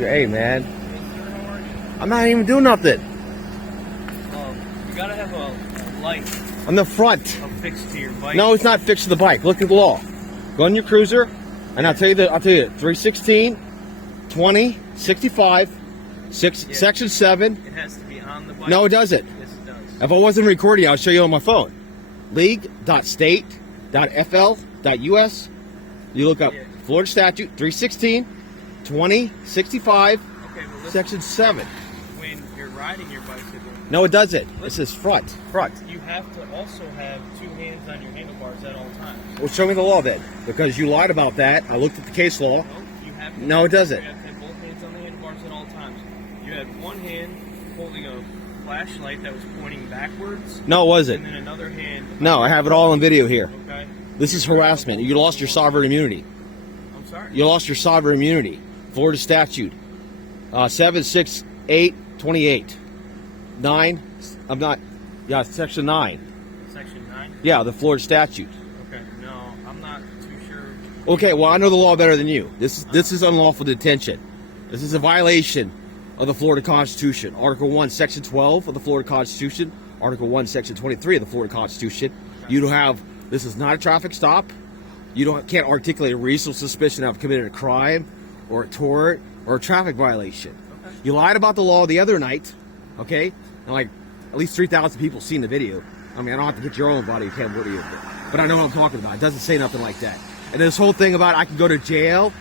Hey, man. Hey, sir, how are you? I'm not even doing nothing. You gotta have a light On the front. affixed to your bike. No, it's not fixed to the bike. Look at the law. Go on your cruiser, and I'll tell you 316, 20, 65, section 7. It has to be on the bike. No, it doesn't. Yes, it does. If I wasn't recording, I'll show you on my phone. League.state.fl.us. You look up Florida statute 316, 20, 65, Okay, but listen, section 7. when you're riding your bicycle, No, it doesn't. It says front. you have to also have two hands on your handlebars at all times. Well, show me the law then, because you lied about that. I looked at the case law. No, you have to. No, it doesn't. You have to have both hands on the handlebars at all times. You had one hand holding a flashlight that was pointing backwards. No, it wasn't. And then another hand. No, I have it all on video here. Okay. This is harassment. You lost your sovereign immunity. I'm sorry. You lost your sovereign immunity. Florida statute 76828. 9. I'm not. Yeah, section 9. Section 9. Yeah, the Florida statute. Okay. No, I'm not too sure. Okay, well, I know the law better than you. This is unlawful detention. This is a violation of the Florida Constitution. Article 1, Section 12 of the Florida Constitution. Article 1, Section 23 of the Florida Constitution. You don't have. This is not a traffic stop. You can't articulate a reasonable suspicion of committed a crime or a tort or a traffic violation. Okay. You lied about the law the other night, okay? And like at least 3,000 people seen the video. I mean, I don't have to get your own body cam video, but I know what I'm talking about. It doesn't say nothing like that. And this whole thing about I can go to jail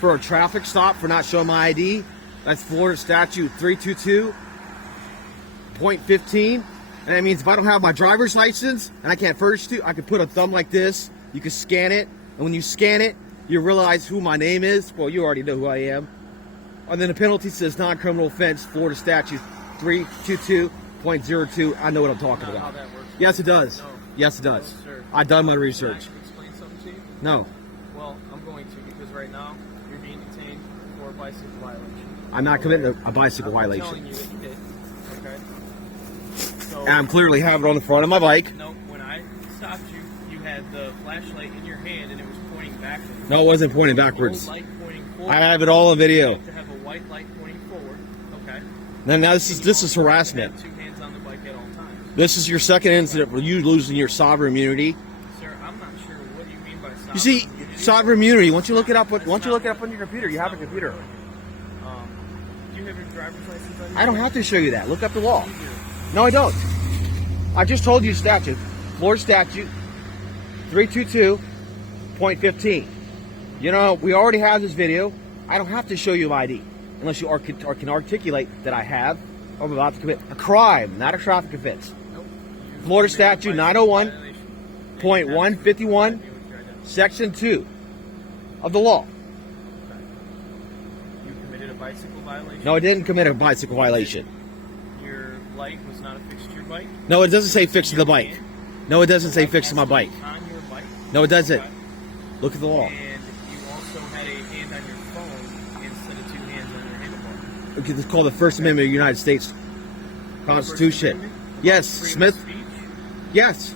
for a traffic stop for not showing my ID, that's Florida statute 322.15. And that means if I don't have my driver's license and I can't furnish to, I can put a thumb like this. You can scan it, and when you scan it, you realize who my name is. Well, you already know who I am. And then the penalty says non-criminal offense, Florida statute 322.02. I know what I'm talking Not about. how that works. Yes, it does. No. Yes, it does. No, sir. I've done my Can I research. explain something to you? No, Well, I'm going to because right now you're being detained for a bicycle violation. I'm not committing a bicycle I'm telling violation. you that you did. Okay. So, And I'm clearly having it on the front of my bike. no, when I stopped you, you had the flashlight in your hand and it was pointing backwards. No, it wasn't pointing The backwards. light pointing forward. I have it all on You video. have to have a white light pointing forward. Okay. Now this And is you also harassment. have to have two hands on the bike at all times. This is your second incident where you losing your sovereign immunity. Sir, I'm not sure what you mean by sovereign You see, immunity. sovereign immunity. Once you look it up, on your computer, you have a computer. Do you have your driver's license on you? I don't have to show you that. Look up the law. You do. No, I don't. I just told you statute. Florida statute 322.15. You know, we already have this video. I don't have to show you my ID unless you can articulate that I have. I'm about to commit a crime, not a traffic offense. Nope. You Florida committed a statute bicycle 901.151. violation. Section 2 of the law. You committed a bicycle violation. No, I didn't commit a bicycle violation. Your light was not affixed to your bike. No, it doesn't say fixing the bike. No, it doesn't say fixing my bike. On your bike. No, it doesn't. Okay. Look at the law. And you also had a hand on your phone instead of two hands on your handlebar. Okay, it's called the First Amendment of the United States Constitution. First Amendment? Yes, Freedom Smith. of speech? Yes.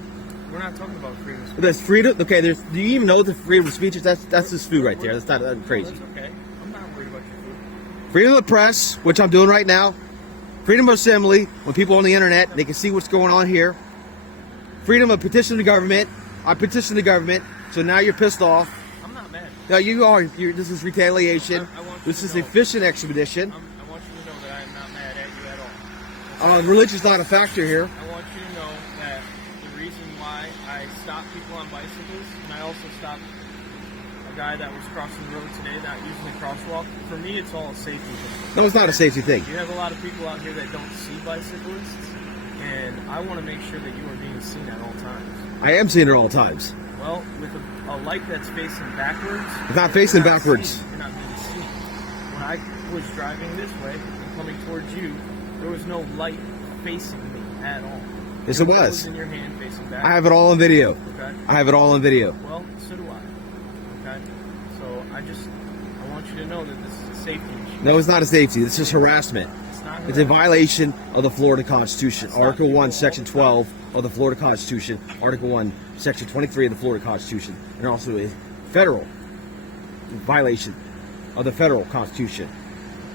We're not talking about freedom of speech. There's freedom. Okay, do you even know what the freedom of speech is? That's just food right there. That's not crazy. That's okay. I'm not worried about your food. Freedom of the press, which I'm doing right now. Freedom of assembly, when people on the internet, they can see what's going on here. Freedom of petition the government. I petitioned the government, so now you're pissed off. I'm not mad. No, you are. This is retaliation. I want you This to is know. a fishing expedition. I want you to know that I am not mad at you at all. Religion's not a factor here. I want you to know that the reason why I stop people on bicycles, and I also stopped a guy that was crossing the road today, not using the crosswalk, for me it's all a safety thing. No, it's not a safety thing. You have a lot of people out here that don't see bicyclists, and I want to make sure that you are being seen at all times. I am seeing it all times. Well, with a light that's facing backwards, It's not facing you're not backwards. seen. You're not being seen. When I was driving this way and coming towards you, there was no light facing me at all. Yes, Your it light was. in your hand facing back. I have it all on video. Okay. I have it all on video. Well, so do I. Okay. So I want you to know that this is a safety issue. No, it's not a safety. This is harassment. It's not. It's a violation of the Florida Constitution. That's not Article 1, people Section all the time. 12 of the Florida Constitution. Article 1, Section 23 of the Florida Constitution. And also a federal violation of the federal Constitution.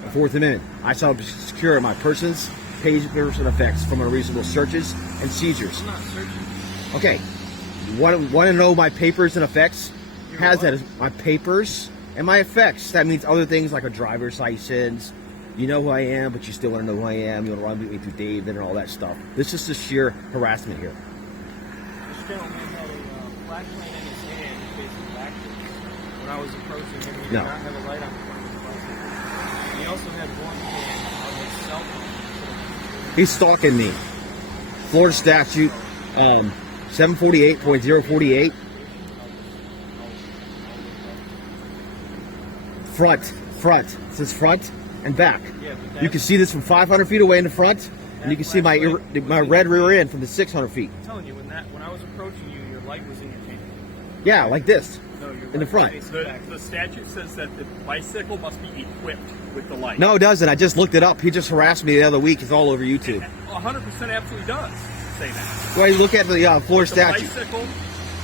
The Fourth Amendment. I shall secure my persons, papers, and effects from unreasonable searches and seizures. I'm not searching. Okay. Want to know my papers and effects? Has that as my papers and my effects. That means other things like a driver's license. You know who I am, but you still want to know who I am. You want to run me through Dave and all that stuff. This is just sheer harassment here. This gentleman had a flashlight in his hand, facing backwards. When I was approaching him, he did not have a light on the front of his license. He also had one hand on his cell phone. He's stalking me. Florida statute 748.048. Front. It says front and back. Yeah, You can see this from 500 feet away in the front, and you can see my red rear end from the 600 feet. I'm telling you, when I was approaching you, your light was in your hand. Yeah, like this. No, your In the light front. was facing back. The statute says that the bicycle must be equipped with the light. No, it doesn't. I just looked it up. He just harassed me the other week. It's all over YouTube. 100% absolutely does say that. Go ahead and look at the Florida The statute. bicycle,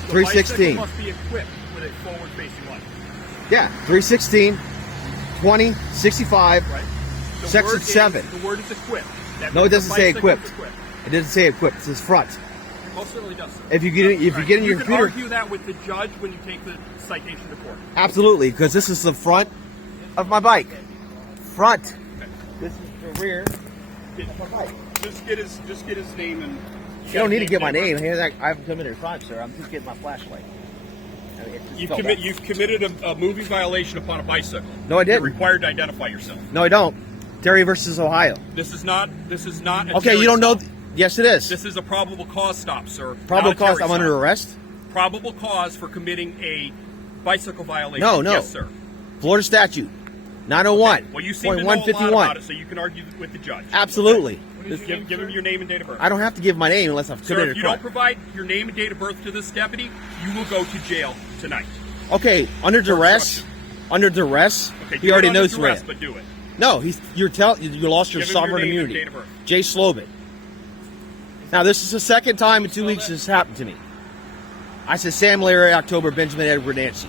316. must be equipped with a forward-facing light. Yeah, 316, 20, 65, Right? The Section word is- 7. The word is equipped. That No, it means the doesn't say bicycle is equipped. It doesn't say equipped. It says front. It most certainly does. Sir. If you get in Right. your You computer, can argue that with the judge when you take the citation to court. absolutely, because this is the front of my bike. Front. Okay. This is the rear of my bike. Just get his name and. You don't need to get my name. I haven't committed a crime, sir. I'm just getting my flashlight. I mean, it just fell back. You've committed a moving violation upon a bicycle. No, I didn't. You're required to identify yourself. No, I don't. Terry versus Ohio. This is not. A Okay, you Terry don't know. stop. Yes, it is. This is a probable cause stop, sir. Probable not a cause. Terry I'm under stop. arrest. Probable cause for committing a bicycle violation. No. Yes, sir. Florida statute 901. Well, you seem to know a lot about it, so you can argue with the judge. Absolutely. Give him your name and date of birth. I don't have to give my name unless I've Sir, committed if you a crime. don't provide your name and date of birth to this deputy, you will go to jail tonight. Okay, under duress. Under duress. Okay, He do already it under knows who I duress, am. but do it. No, you lost your Give him your sovereign name and immunity. date of birth. Jay Slobin. Now this is the second time in 2 weeks this has happened to me. I said Sam Larry, October, Benjamin Edward Nancy.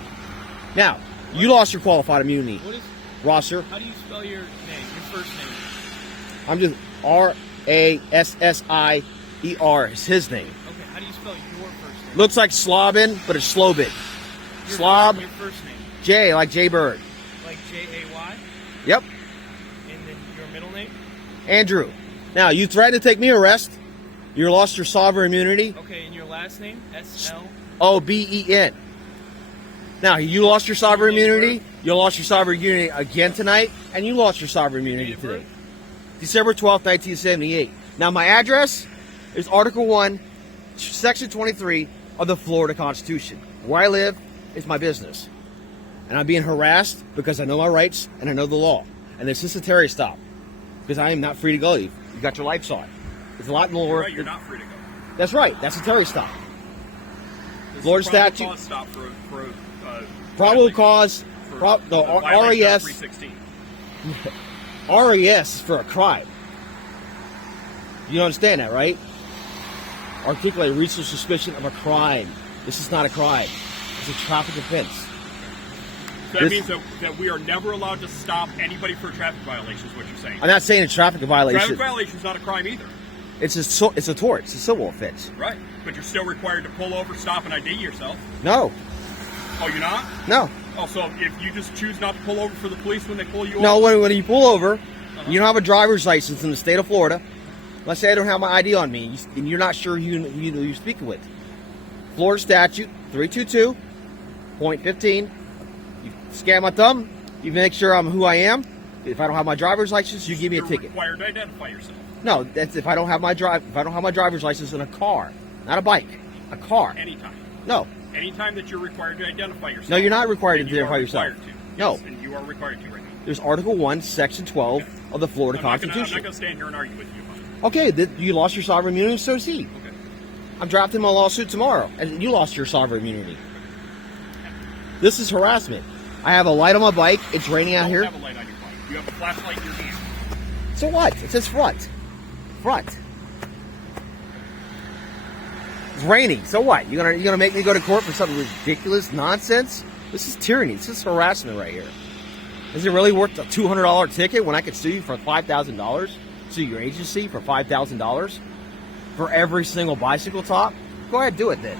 Now, you lost your qualified immunity. What is? Rosser. How do you spell your name? Your first name? I'm just Rassier is his name. Okay. How do you spell your first name? Looks like Slobin, but it's Slobin. Your- Slob. Your first name, Jay, like Jay Bird. like Jay. Yep. And then your middle name. Andrew. Now, you threatened to take me to arrest. You lost your sovereign immunity. Okay. And your last name? SL. OBEN. Now, you lost your sovereign immunity. You lost your sovereign immunity again tonight, and you lost your sovereign immunity Date of today. birth? December 12th, 1978. Now, my address is Article 1, Section 23 of the Florida Constitution. Where I live is my business. And I'm being harassed because I know my rights and I know the law. And this is a Terry stop because I am not free to go. You got your lights on. It's a lot more. You're right, you're not free to go. That's right. That's a Terry stop. This Florida is a probable statute. cause stop for Probable cause. for The violation of RES. 316. RES is for a crime. You understand that, right? Articulate reasonable suspicion of a crime. This is not a crime. It's a traffic offense. So that This- means that we are never allowed to stop anybody for a traffic violation, is what you're saying. I'm not saying a traffic violation. Traffic violation is not a crime either. It's a tort. It's a civil offense. Right. But you're still required to pull over, stop, and ID yourself. No, Oh, you're not? no, Oh, so if you just choose not to pull over for the police when they pull you no. over? When you pull over, you don't have a driver's license in the state of Florida. Let's say I don't have my ID on me, and you're not sure who you're speaking with. Florida statute 322.15. You scan my thumb. You make sure I'm who I am. If I don't have my driver's license, you give me a You're ticket. required to identify yourself. No, that's if I don't have my driver's license in a car, not a bike, a car. Anytime. No, Anytime that you're required to identify yourself. no, you're not required to then you are identify yourself. required to. No. Yes, and you are required to right now. There's Article 1, Section 12 of the Florida I'm not Constitution. going to stand here and argue with you about it. Okay, you lost your sovereign immunity, so does he. Okay. I'm drafting my lawsuit tomorrow, and you lost your sovereign immunity. This is harassment. I have a light on my bike. It's raining out You here. don't have a light on your bike. You have a flashlight in your hand. So what? It says front. Front. It's raining. So what? You gonna make me go to court for something ridiculous nonsense? This is tyranny. This is harassment right here. Is it really worth a $200 ticket when I could sue you for $5,000? Sue your agency for $5,000 for every single bicycle top? Go ahead, do it then.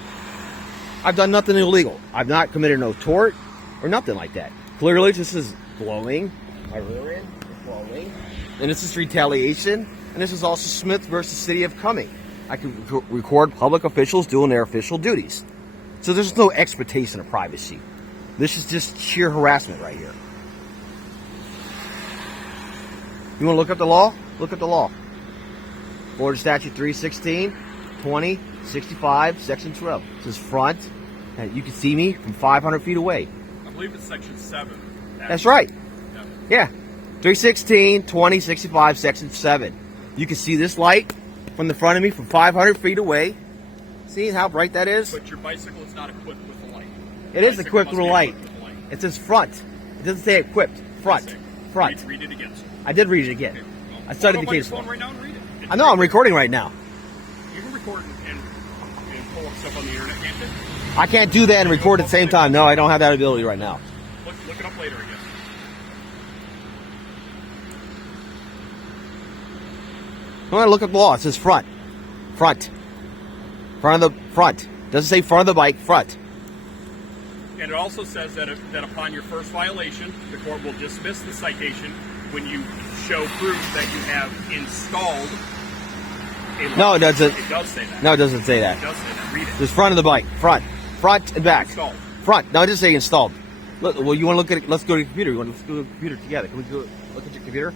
I've done nothing illegal. I've not committed no tort or nothing like that. Clearly, this is blowing. My rear end is blowing. And this is retaliation. And this is also Smith versus City of Cumming. I can record public officials doing their official duties. So there's no expectation of privacy. This is just sheer harassment right here. You want to look up the law? Look at the law. Florida Statute 316, 20, 65, Section 12. It says front, and you can see me from 500 feet away. I believe it's Section 7. That's right. Yeah. Yeah. 316, 20, 65, Section 7. You can see this light from the front of me from 500 feet away. See how bright that is? But your bicycle is not equipped with a light. It is equipped with a light. It says front. It doesn't say equipped. Front. Front. Read it again, sir. I did read it again. Okay. Well, I studied the pull it case up law. on your phone right now and read it. I know, I'm recording right now. You can record and pull up stuff on the internet, can't you? I can't do that and record at the same time. No, I don't have that ability right now. Look it up later, I guess. I'm going to look at the law. It says front. Front. Front of the front. Doesn't say front of the bike, front. And it also says that upon your first violation, the court will dismiss the citation when you show proof that you have installed a light. No, it doesn't. It does say that. No, it doesn't say that. It does say that. Read it. It says front of the bike. Front. Front and back. Installed. Front. No, it doesn't say installed. Look, well, you want to look at it? Let's go to your computer. Let's go to the computer together. Can we go look at your computer?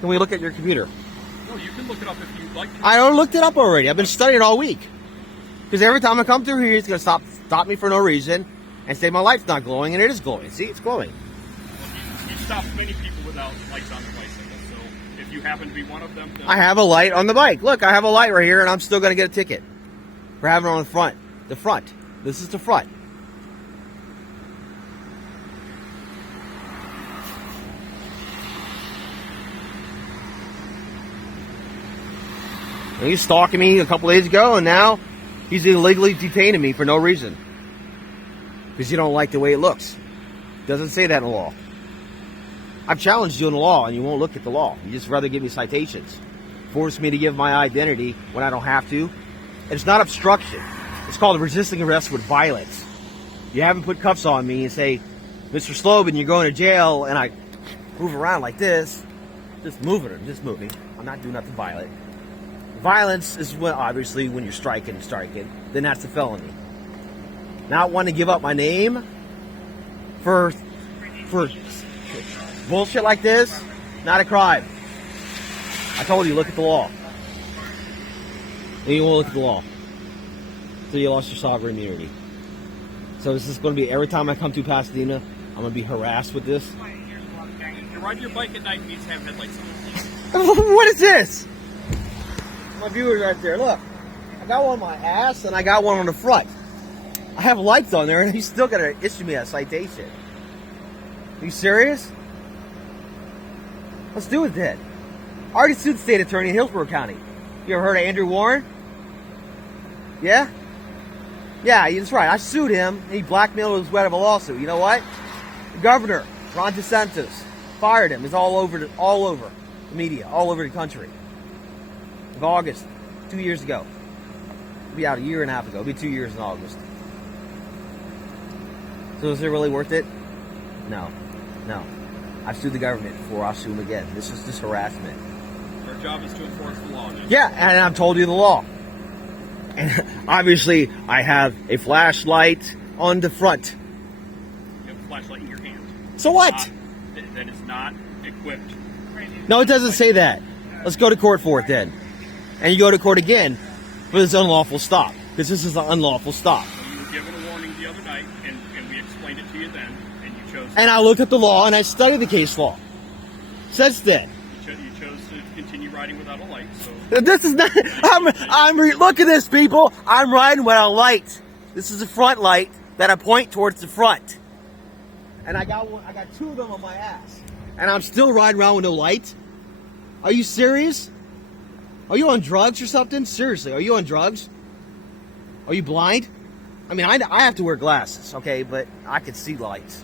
Can we look at your computer? No, you can look it up if you'd like to. I looked it up already. I've been studying all week. Because every time I come through here, it's going to stop me for no reason and say my light's not glowing, and it is glowing. See, it's glowing. You stop many people without lights on their bicycle, so if you happen to be one of them, then I have a light on the bike. Look, I have a light right here, and I'm still going to get a ticket for having it on the front. The front. This is the front. And he's stalking me a couple days ago, and now he's illegally detaining me for no reason. Because you don't like the way it looks. Doesn't say that in the law. I've challenged you in the law, and you won't look at the law. You just rather give me citations. Force me to give my identity when I don't have to. And it's not obstruction. It's called resisting arrest with violence. You haven't put cuffs on me and say, Mr. Slobin, you're going to jail, and I move around like this. Just moving. I'm not doing nothing violent. Violence is when, obviously, when you're striking, then that's a felony. Not wanting to give up my name for bullshit like this, not a crime. I told you, look at the law. And you won't look at the law. So you lost your sovereign immunity. So this is going to be, every time I come to Pasadena, I'm going to be harassed with this. you ride your bike at night means have headlights on. What is this? My viewers right there. Look, I got one on my ass and I got one on the front. I have lights on there and he's still going to issue me a citation. Are you serious? Let's do it then. I already sued the state attorney in Hillsborough County. You ever heard of Andrew Warren? Yeah? Yeah, that's right. I sued him and he blackmailed his way out of a lawsuit. You know what? The governor, Ron DeSantis, fired him. It's all over the media, all over the country. Of August, 2 years ago. It'll be out a year and a half ago. It'll be 2 years in August. So is it really worth it? No. I've sued the government before. I'll sue them again. This is just harassment. Our job is to enforce the law. Yeah, and I've told you the law. And obviously, I have a flashlight on the front. You have a flashlight in your hand. So what? That is not equipped. No, it doesn't say that. Let's go to court for it then. And you go to court again for this unlawful stop. Because this is an unlawful stop. So you were given a warning the other night, and we explained it to you then, and you chose. And I looked at the law and I studied the case law. Since then. You chose to continue riding without a light. So This is not. Look at this, people. I'm riding without a light. This is a front light that I point towards the front. And I got two of them on my ass. And I'm still riding around with no light. Are you serious? Are you on drugs or something? Seriously, are you on drugs? Are you blind? I mean, I have to wear glasses, okay, but I can see lights.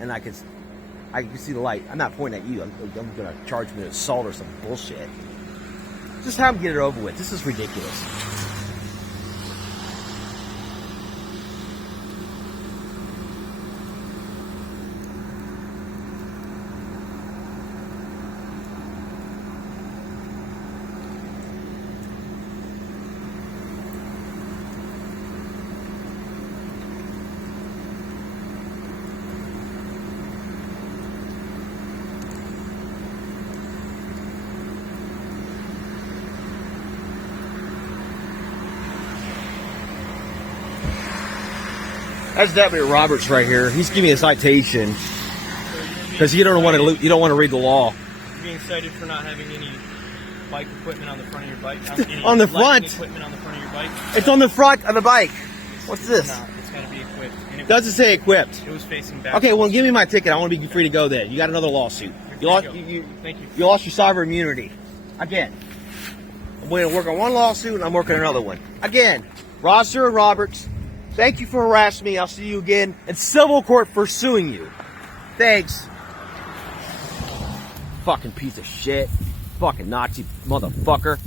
And I can. I can see the light. I'm not pointing at you. I'm gonna charge me with assault or some bullshit. Just have him get it over with. This is ridiculous. That's Deputy Roberts right here. He's giving me a citation because you don't want to read the law. You're being cited for not having any bike equipment on the front of your bike. Any On the front? Equipment on the front of your bike. It's on the front of the bike. What's this? No, it's got to be equipped. And it Doesn't say equipped. was facing back. Okay, well, give me my ticket. I want to be free to go then. You got another lawsuit. You lost, Thank you. you lost your sovereign immunity. Again. I'm going to work on one lawsuit and I'm working on another one. Again, Rosser and Roberts, thank you for harassing me. I'll see you again in civil court for suing you. Thanks. Fucking piece of shit. Fucking Nazi motherfucker.